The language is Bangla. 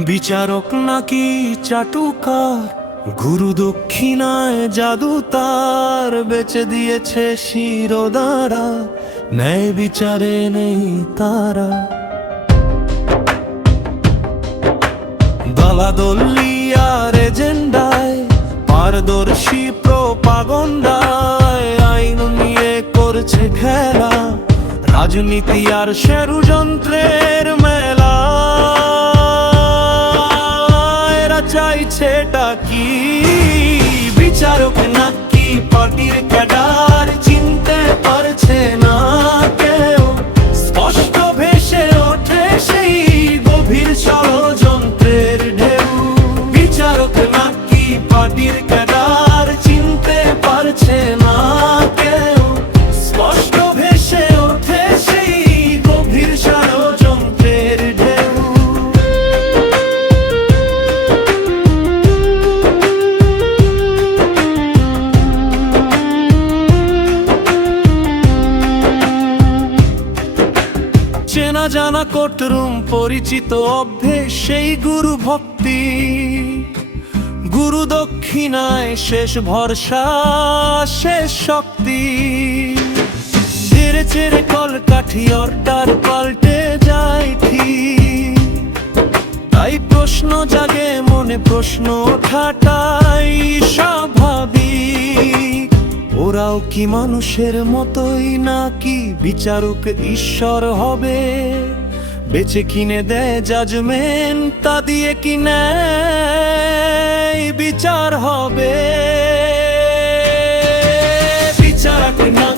বিচারক নাকি চাটুকার, গুরু দক্ষিণায় জাদু তার বেচে দিয়েছে শিরোদারা, ন্যায় বিচারে নেই তারা। দলাদলি আর এজেন্ডায়, পারদর্শী প্রোপাগন্ডায় আইন নিয়ে করছে খেলা, রাজনীতি আর ষড়যন্ত্রের মেলা। এরা চাইছেটা কি? বিচারক নাকি পার্টির ক্যাডার, চিনতে পারছে না কেউ। স্পষ্ট ভেসে ওঠে সেই গভীর ষড়যন্ত্রের ঢেউ। বিচারক নাকি পার্টির ক্যাডার, চিনতে পারছে না কেউ। স্পষ্ট ভেসে ওঠে সেই গভীর ষড়যন্ত্রের ঢেউ। চেনা জানা কোর্টরুম, পরিচিত অভ্যেস সেই গুরু ভক্তি। গুরু দক্ষিণায় শেষ ভরসা, শেষ শক্তি। ধীরে চেরে কলকাঠি অর্ডার পাল্টে যায় ঠিক। তাই প্রশ্ন জাগে মনে, প্রশ্ন ওঠাটাই স্বাভাবিক। ওরাও কি মানুষের মতোই, নাকি বিচারক ঈশ্বর হবে? বেচে কিনে দেয় জাজমেন্ট, তা দিয়ে কি ন্যায় বিচার হবে? বিচারক না